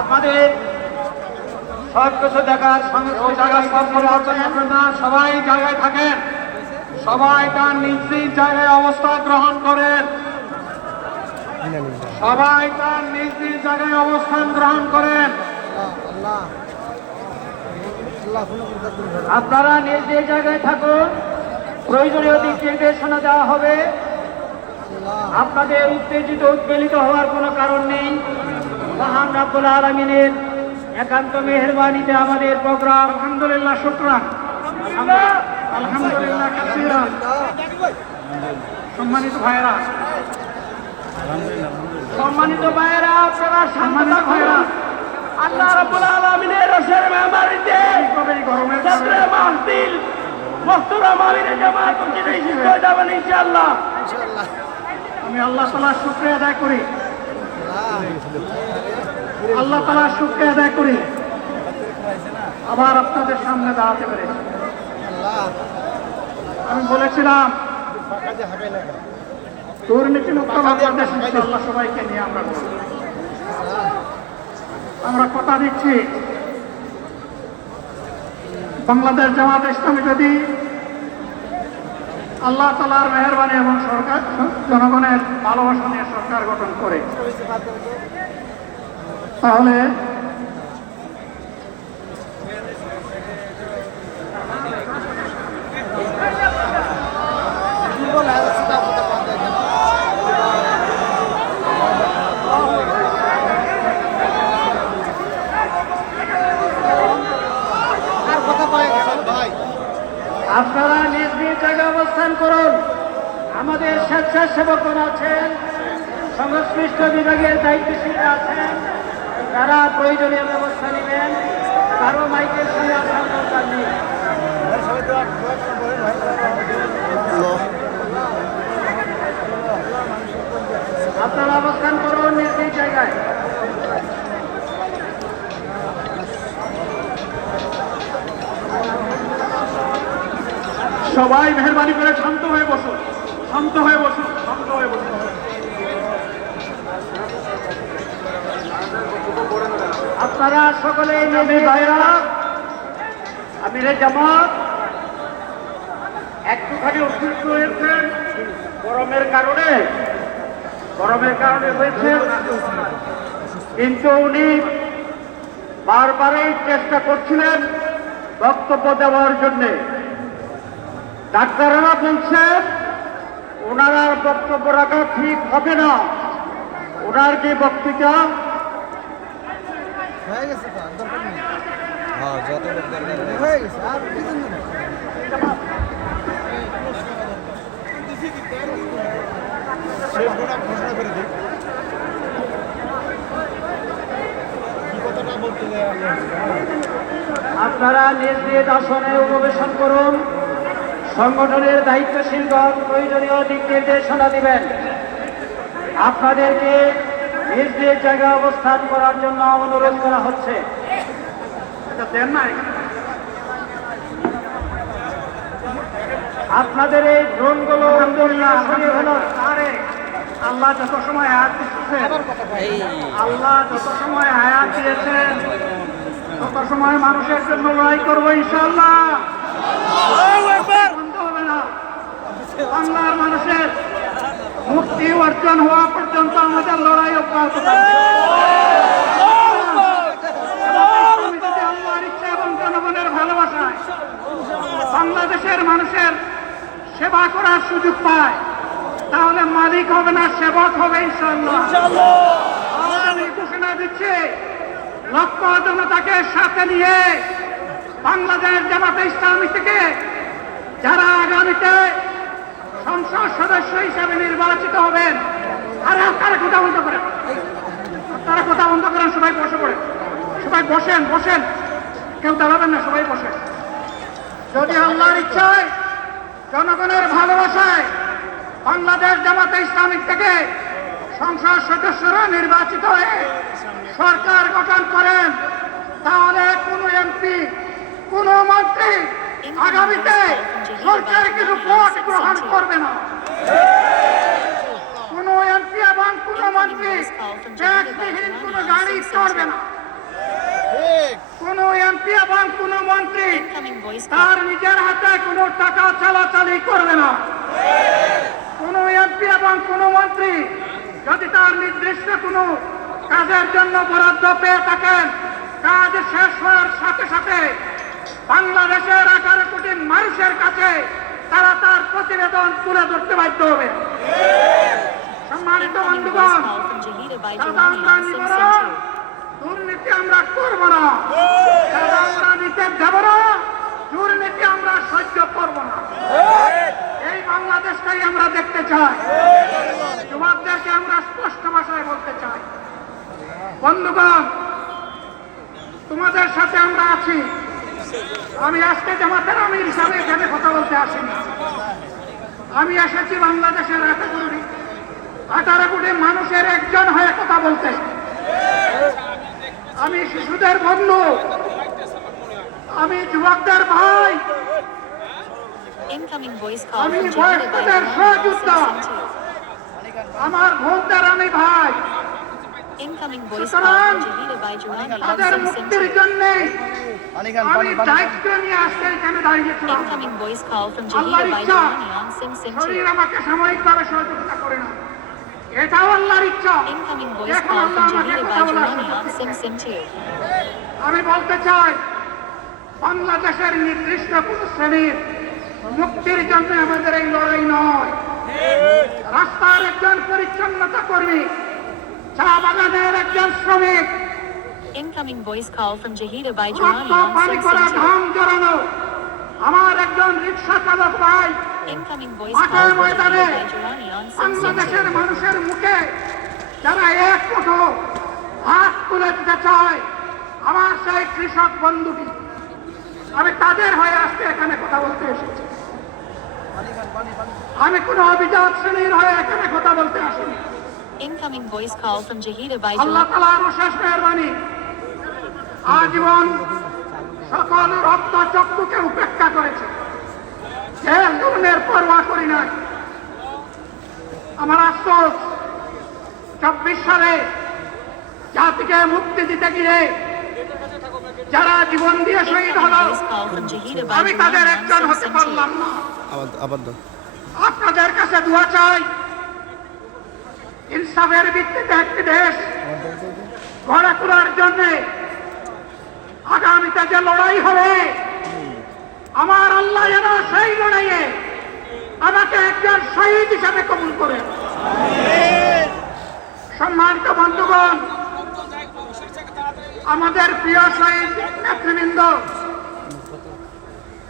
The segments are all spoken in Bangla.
আপনাদের সব কিছু দেখার ওই জায়গায় সব পরিবর্তন করবেন না। সবাই জায়গায় থাকেন, সবাই তার নিজ নিজ জায়গায় অবস্থান গ্রহণ করেন, সবাই তার নিজ নিজ জায়গায় অবস্থান গ্রহণ করেন। আপনারা নিজ নিজ জায়গায় থাকুন, প্রয়োজনীয় দিক নির্দেশনা দেওয়া হবে। আপনাদের উত্তেজিত উদ্বেলিত হওয়ার কোনো কারণ নেই। মহান রাব্বুল আলামিনের একান্ত মেহেরবানিতে আমাদের প্রোগ্রাম আলহামদুলিল্লাহ শুকরান আলহামদুলিল্লাহ কাসীরা। সম্মানিত ভাইয়েরা, আপনারা সম্মানিত ভাইয়েরা, আল্লাহ রাব্বুল আলামিনের রসের মেহমানিতে ছাত্র মাহফিল মুহতারাম আমিরে জামাত মসজিদে শেষ হয়ে যাবেন ইনশাআল্লাহ। আমি আল্লাহ তাআলার শুকরিয়া আদায় করি, আল্লাহ তাআলার শুকরিয়া আদায় করি আবার আপনাদের সামনে দাঁড়াতে পেরেছি। আমি বলেছিলাম দুর্নীতিমুক্ত বাংলাদেশ ইনশাআল্লাহ সবাইকে নিয়ে আমরা কথা দিচ্ছি। বাংলাদেশ জামাত ইসলামী যদি আল্লাহ তাআলার মেহেরবানি এবং সরকার জনগণের ভালোবাসা নিয়ে সরকার গঠন করে, তাহলে আপনারা নিজ নিজ জায়গায় অবস্থান করুন। আমাদের স্বেচ্ছাসেবকগণ আছেন, সংশ্লিষ্ট বিভাগের দায়িত্বশীলরা আছেন, তারা প্রয়োজনীয় ব্যবস্থা নেবেন। কারো মাইকের সঙ্গে আসার দরকার নেই। আপনারা অবস্থান করুন নিজ নিজ জায়গায়। সবাই মেহরবানি করে শান্ত হয়ে বসুন, শান্ত হয়ে বসুন, শান্ত হয়ে বসুন। আপনারা সকলে আমিরে জামাত একটুখানি অসুস্থ হয়েছেন গরমের কারণে হয়েছে, কিন্তু উনি বারবারই চেষ্টা করছিলেন বক্তব্য দেওয়ার জন্যে। ডাক্তাররা বলছেন ওনারা বক্তব্য রাখা ঠিক হবে না। ওনার যে বক্তৃতা আপনারা নিজ নিজ আসনে উপবেশন করুন। সংগঠনের দায়িত্বশীলগণ প্রয়োজনীয় দিক নির্দেশনা দিবেন। আপনাদেরকে নিজ নিজ জায়গায় অবস্থান করার জন্য অনুরোধ করা হচ্ছে। আপনাদের এই ড্রোনগুলো আল্লাহ যত সময় হায়াত দিচ্ছেন, আল্লাহ যত সময় হায়াত দিয়েছেন তত সময় মানুষের জন্য লড়াই করবো ইনশাআল্লাহ। বাংলার মানুষের মুক্তি অর্জন হওয়া পর্যন্ত আমাদের লড়াই অব্যাহত থাকবে। আল্লাহর ইচ্ছা এবং জনগণের ভালোবাসায় বাংলাদেশের মানুষের সেবা করার সুযোগ পায়, তাহলে মালিক হবে না, সেবক হবে ইনশাআল্লাহ। আমি ঘোষণা দিচ্ছি, লক্ষ জনতাকে সাথে নিয়ে বাংলাদেশ জামাত ইসলামী থেকে যারা আগামীতে সংসদ সদস্য হিসাবে নির্বাচিত হবেন, তারা কথা বন্ধ করেন, সবাই বসে পড়েন, সবাই বসেন, কেউ দাঁড়াবেন না, সবাই বসেন। যদি আল্লাহর ইচ্ছায় জনগণের ভালোবাসায় বাংলাদেশ জামাতে ইসলামী থেকে সংসদ সদস্যরা নির্বাচিত হয়ে সরকার গঠন করেন, তাহলে কোনো এমপি, কোনো মন্ত্রী আগামীতে সরকার কিছু ভোট গ্রহণ করবে না। কোন এমপি এবং কোন মন্ত্রী ব্যাগবিহীন কোন গাড়ি চড়বে না। কোনো এমপি এবং কোনো মন্ত্রী Incoming voice call. তার নিজের হাতে কোনো টাকা চালাচালি করবে না। কোনো এমপি এবং কোনো মন্ত্রী যদি তার নির্দিষ্ট কোনো কাজের জন্য বরাদ্দ পেয়ে থাকেন, কাজ শেষ হওয়ার সাথে সাথে বাংলাদেশের 18 কোটি মানুষের কাছে তারা তার প্রতিবেদন তুলে ধরতে বাধ্য হবে। সম্মানিত Incoming voice বন্ধুগণ, call from Jahida by চাঁদা Giovanni আমরা on নিব Sim না, Sim 2. দুর্নীতি আমরা করব না। চাঁদা আমরা নিতে দেব না, দুর্নীতি আমরা সহ্য করব না। এই বাংলাদেশটাই আমরা দেখতে চাই। যুবকদেরকে আমরা স্পষ্ট ভাষায় বলতে চাই, বন্ধুগণ, তোমাদের সাথে আমরা আছি। আমি আজকে জামাতের আমির হিসাবে এখানে কথা বলতে আসিনি। আমি এসেছি বাংলাদেশের 18 কোটি মানুষের একজন হয়ে কথা বলতে। আমি শিশুদের বন্ধু, আমি যুবকদের ভাই, Incoming voice call আমি from Jahida by বয়স্কদের Giovanni on সহযোদ্ধা, Sim Sim 2. আমার বোনদের আমি ভাই। Incoming voice call সুতরাং from Jahida by Giovanni on তাদের Sim Sim মুক্তির 2. জন্য আমি দায়িত্ব নিয়ে আজকে এখানে দাঁড়িয়েছিলাম। Incoming voice call from আল্লাহর Jahida by ইচ্ছা, Giovanni on Sim Sim 2. শরীর আমাকে সাময়িকভাবে সহযোগিতা করে না, এটাও আল্লাহর ইচ্ছা। Incoming voice এখন call আল্লাহ from আমাকে Jahida by কথা বলার Giovanni on সুযোগ Sim দিচ্ছেন। Sim 2. আমি বলতে চাই, বাংলাদেশের নির্দিষ্ট কোন শ্রেণীর মুক্তির জন্য আমাদের এই লড়াই নয়। রাস্তার একজন পরিচ্ছন্নতা কর্মী, চা বাগানের একজন শ্রমিক, Incoming voice call from Jahida by রক্ত Giovanni on পানি Sim করা Sim 2. ঘাম জড়ানো আমার একজন রিক্সা চালক ভাই, Incoming voice মাঠের call from ময়দানে Jahida by Giovanni on Sim Sim 2. বাংলাদেশের মানুষের মুখে যারা এক মুঠো হাত তুলে দিতে চায়, আমার সেই কৃষক বন্ধুটি, আমি তাদের হয়ে আজকে এখানে কথা বলতে এসেছি। আমি কোন অভিজাত শ্রেণীর হয়ে এখানে কথা বলতে আসিনি। Incoming voice call from Jahida by Allah Giovanni. তাআলার অশেষ মেহেরবানি, আজীবন সকল রক্ত চক্ষুকে উপেক্ষা করেছে, জেল জুলুমের পরোয়া করি নাই। আমার আফসোস, 24 সালে জাতিকে মুক্তি দিতে গিয়ে যারা জীবন দিয়ে শহীদ Incoming হলো, voice call from Jahida by আমি তাদের Giovanni একজন on Sim হতে Sim পারলাম 2. না। আবদ্ধ আপনাদের কাছে দোয়া চাই, ইনসাফের ভিত্তিতে একটি দেশ গড়ে তোলার জন্য আগামীতে যে লড়াই হবে, আমার আল্লাহ যেন সেই লড়াইয়ে আমাকে একজন শহীদ হিসাবে কবুল করে। সম্মানিত বন্ধুগণ, আমাদের প্রিয় শহীদ নেতৃবৃন্দ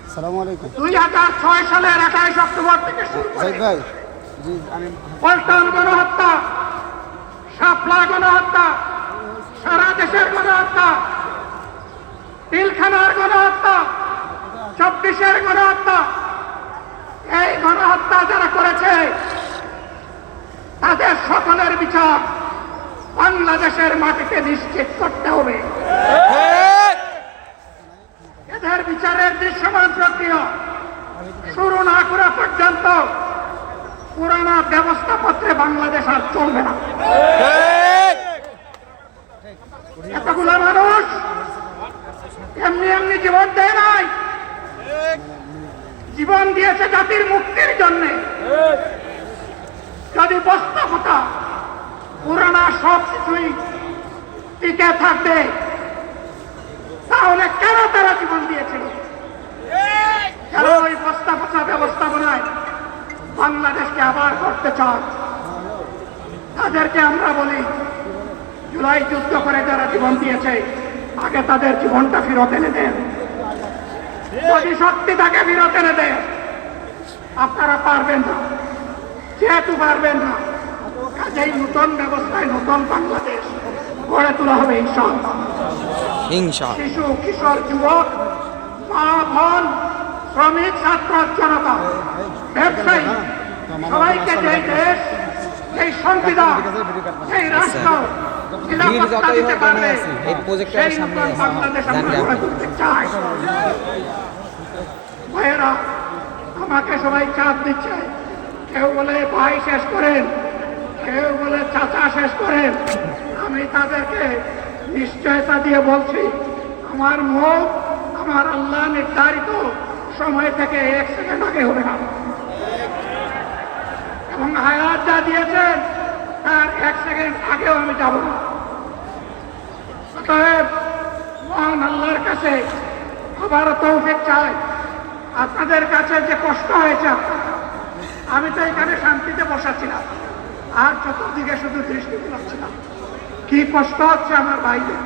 আসসালামু আলাইকুম 2006 সালের 28 অক্টোবর থেকে শুরু করে জাহিদ ভাই জি আমি পল্টন গণহত্যা, শাপলা গণহত্যা, সারা দেশের গণহত্যা, পিলখানার গণহত্যা, 24-এর গণহত্যা, এই গণহত্যা যারা করেছে তাদের সকলের বিচার বাংলাদেশের মাটিতে নিশ্চিত করতে হবে। এদের বিচারের দৃশ্যমান প্রক্রিয়া শুরু না করা পর্যন্ত পুরানা ব্যবস্থাপত্রে বাংলাদেশ আর চলবে না। এতগুলো মানুষ এমনি এমনি জীবন দেয় নাই, জীবন দিয়েছে জাতির মুক্তির জন্য। যদি বস্তাপটা পুরানা সব কিছুই টিকে থাকবে, তাহলে কেন তারা জীবন দিয়েছিল? যারা ওই বস্তাপটা ব্যবস্থাপনায় বাংলাদেশকে আবার করতে চায়, তাদেরকে আমরা বলি, জুলাই যুদ্ধ করে যারা জীবন দিয়েছে, আগে তাদের জীবনটা ফেরত এনে দেন। যদি সত্যি তাকে ফেরত এনে দেন, আপনারা পারবেন না। যেহেতু পারবেন না, কাজেই নতুন ব্যবস্থায় নতুন বাংলাদেশ গড়ে তোলা হবে ইনশাআল্লাহ। শিশু, কিশোর, যুবক, মা, বোন, শ্রমিক, ছাত্র, জনতা, ব্যবসায়ী, সবাইকে যে দেশ, এই সংবিধান, এই রাষ্ট্র নিরাপত্তা দিতে পারবে, সেই নতুন বাংলাদেশ আমরা গড়ে তুলতে চাই। ভাইয়েরা, আমাকে সবাই চাপ দিচ্ছে, কেউ বলে ভাই শেষ করেন, কেউ বলে চাচা শেষ করেন। আমি তাদেরকে নিশ্চয়তা দিয়ে বলছি, আমার মুখ আমার আল্লাহ নির্ধারিত সময় থেকে 1 সেকেন্ড আগে হবে না, এবং হায়াত যা দিয়েছেন তার 1 সেকেন্ড আগেও আমি যাব না। অতএব মহান আল্লাহর কাছে আবারও তৌফিক চাই। আপনাদের কাছে যে কষ্ট হয়েছে, আমি তো এখানে শান্তিতে বসাছিলাম, আর চতুর্দিকে শুধু দৃষ্টি দিলাম, কি কষ্ট হচ্ছে আমার ভাইদের।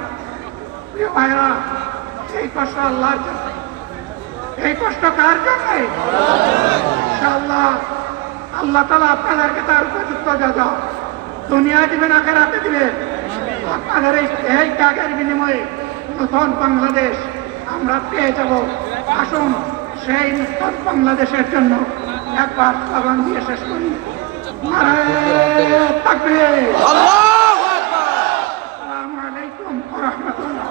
প্রিয় ভাইরা, এই কষ্ট আল্লাহর জন্য। এই কষ্ট কার জন্য? ইনশাআল্লাহ আল্লাহ তাআলা আপনাদেরকে তার উপযুক্ত জাযা দুনিয়ায় দিবেন, আখিরাতে দিবেন। আপনাদের এই ত্যাগের বিনিময়ে নতুন বাংলাদেশ আমরা পেয়ে যাব। আসুন সেই নতুন বাংলাদেশের জন্য একবার স্লোগান দিয়ে শেষ করি। নারায়ে তাকবীর। আসসালামু আলাইকুম ওয়া রাহমাতুল্লাহ।